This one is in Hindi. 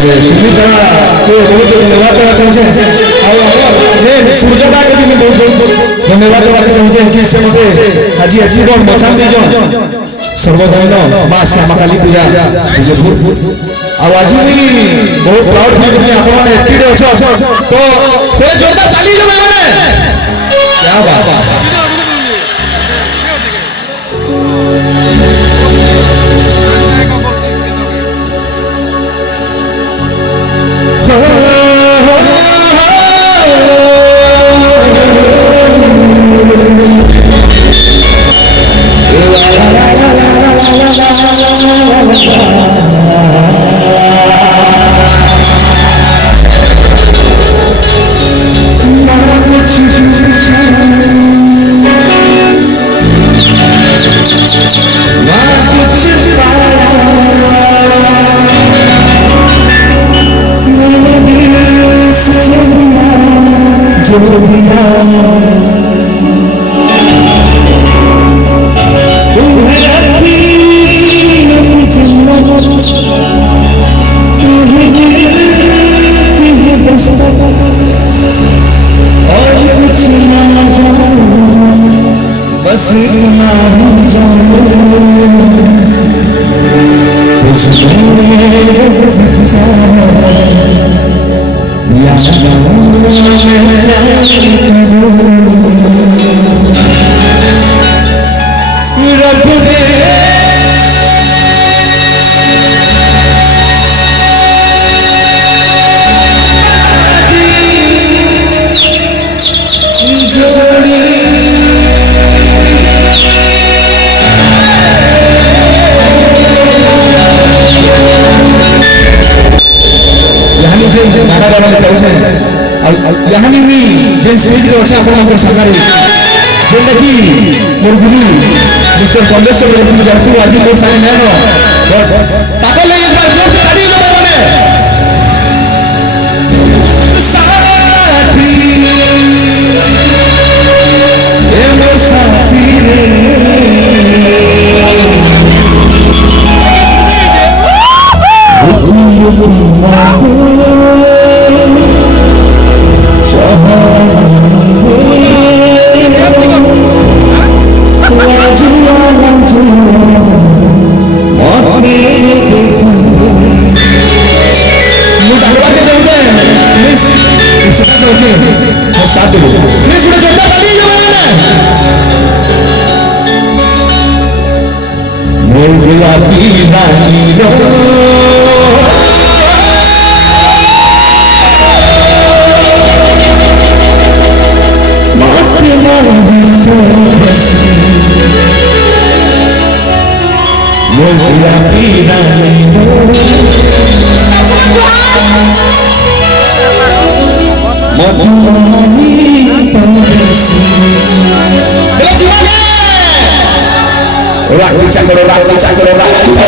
सुमित्रा को बहुत धन्यवाद देना चाहूँचे और सूर्यदा के भी बहुत धन्यवाद देना चाहूँचे कि से मते आज एथि कोन मचान दे सर्वधन मां श्यामा काली पूजा और आज भी बहुत प्राउड फील करके आप माने एथि अछो तो थोड़े जोरदार ताली दो मैंने क्या बात है यहाँ भी जेन सीरीज रे अछि आपन के सामने जेंटा कि मोर गुरु मिस्टर कॉन्डेस्टर रे जर्तु आज मोर सारे नैनो ताको ले एक बार जोर से ताली दो माने साथी ए मोर साथी Rock,